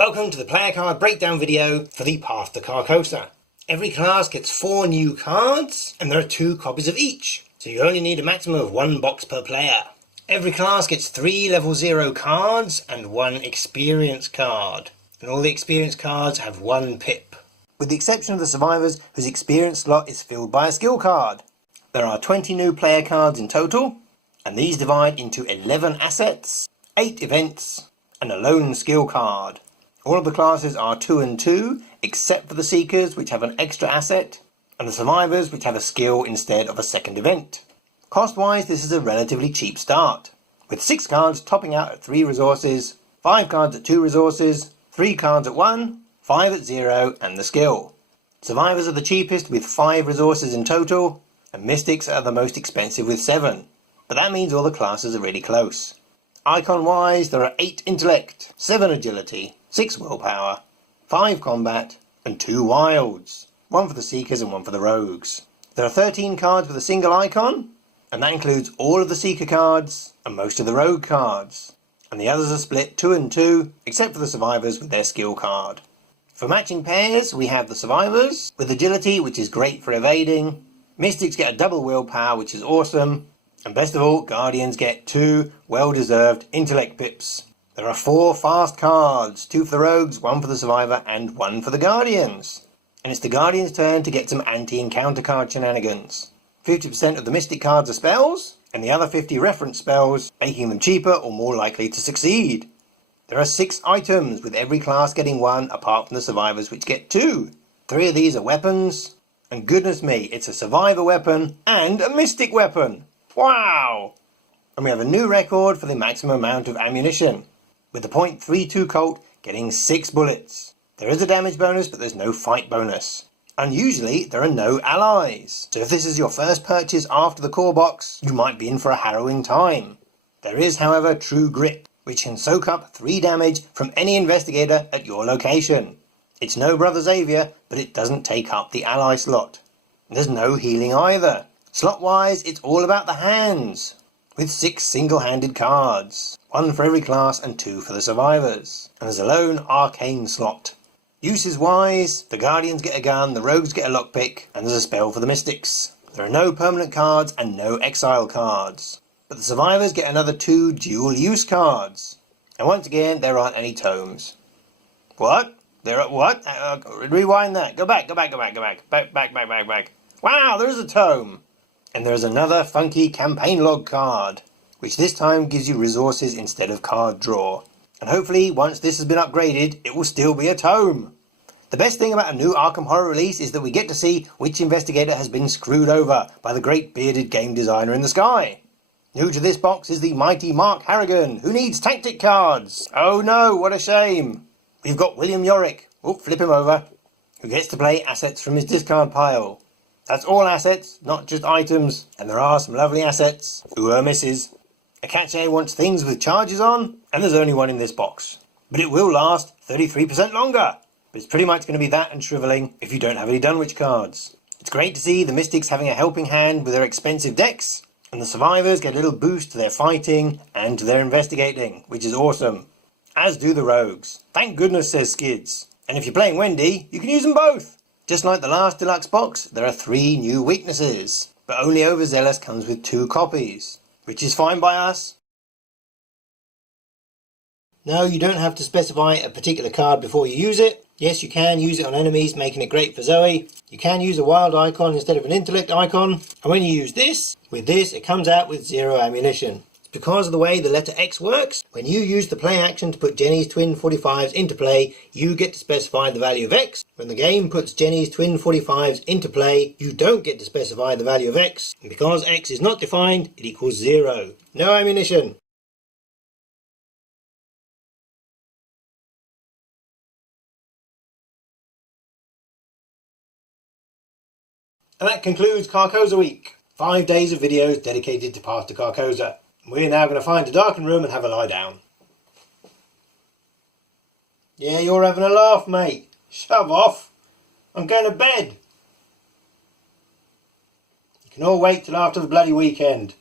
Welcome to the player card breakdown video for the Path to Carcosa. Every class gets 4 new cards, and there are 2 copies of each, so you only need a maximum of 1 box per player. Every class gets 3 level 0 cards and 1 experience card, and all the experience cards have 1 pip, with the exception of the survivors whose experience slot is filled by a skill card. There are 20 new player cards in total, and these divide into 11 assets, 8 events, and a lone skill card. All of the classes are 2 and 2, except for the Seekers, which have an extra asset, and the Survivors, which have a skill instead of a second event. Cost-wise, this is a relatively cheap start, with 6 cards topping out at 3 resources, 5 cards at 2 resources, 3 cards at 1, 5 at 0, and the skill. Survivors are the cheapest with 5 resources in total, and Mystics are the most expensive with 7, but that means all the classes are really close. Icon-wise, there are 8 Intellect, 7 Agility, 6 Willpower, 5 Combat, and 2 Wilds, 1 for the Seekers and 1 for the Rogues. There are 13 cards with a single icon, and that includes all of the Seeker cards and most of the Rogue cards, and the others are split 2 and 2, except for the Survivors with their skill card. For matching pairs, we have the Survivors with Agility, which is great for evading, Mystics get a double Willpower, which is awesome, and best of all, Guardians get 2 well-deserved Intellect pips. There are 4 fast cards, 2 for the Rogues, 1 for the Survivor, and 1 for the Guardians. And it's the Guardians' turn to get some anti-encounter card shenanigans. 50% of the Mystic cards are spells, and the other 50 reference spells, making them cheaper or more likely to succeed. There are 6 items, with every class getting 1, apart from the Survivors, which get 2. 3 of these are weapons, and goodness me, it's a Survivor weapon and a Mystic weapon! Wow! And we have a new record for the maximum amount of ammunition, with the .32 Colt getting 6 bullets. There is a damage bonus, but there's no fight bonus. Unusually, there are no allies, so if this is your first purchase after the core box, you might be in for a harrowing time. There is, however, True Grit, which can soak up 3 damage from any investigator at your location. It's no Brother Xavier, but it doesn't take up the ally slot. And there's no healing either. Slot-wise, it's all about the hands, with 6 single-handed cards, 1 for every class and 2 for the Survivors, and there's a lone arcane slot. Uses-wise, the Guardians get a gun, the Rogues get a lockpick, and there's a spell for the Mystics. There are no permanent cards and no exile cards, but the Survivors get another 2 dual-use cards, and once again, there aren't any tomes. What? There are what? Rewind that. Go back. Back. Wow, there is a tome! And there is another funky campaign log card, which this time gives you resources instead of card draw. And hopefully, once this has been upgraded, it will still be a tome. The best thing about a new Arkham Horror release is that we get to see which investigator has been screwed over by the great bearded game designer in the sky. New to this box is the mighty Mark Harrigan, who needs tactic cards. Oh no, what a shame. We've got William Yorick, flip him over, who gets to play assets from his discard pile. That's all assets, not just items, and there are some lovely assets. Who are misses? Akache wants things with charges on, and there's only 1 in this box. But it will last 33% longer. But it's pretty much going to be that and shriveling if you don't have any Dunwich cards. It's great to see the Mystics having a helping hand with their expensive decks, and the Survivors get a little boost to their fighting and to their investigating, which is awesome. As do the Rogues. Thank goodness, says Skids. And if you're playing Wendy, you can use them both. Just like the last deluxe box, there are 3 new weaknesses, but only Overzealous comes with 2 copies, which is fine by us. No, you don't have to specify a particular card before you use it. Yes, you can use it on enemies, making it great for Zoe. You can use a wild icon instead of an intellect icon, and when you use this, with this it comes out with 0 ammunition. Because of the way the letter X works, when you use the play action to put Jenny's twin 45s into play, you get to specify the value of X. When the game puts Jenny's twin 45s into play, you don't get to specify the value of X. And because X is not defined, it equals 0. No ammunition. And that concludes Carcosa Week. 5 days of videos dedicated to Path to Carcosa. We're now going to find a darkened room and have a lie down. Yeah, you're having a laugh, mate. Shove off. I'm going to bed. You can all wait till after the bloody weekend.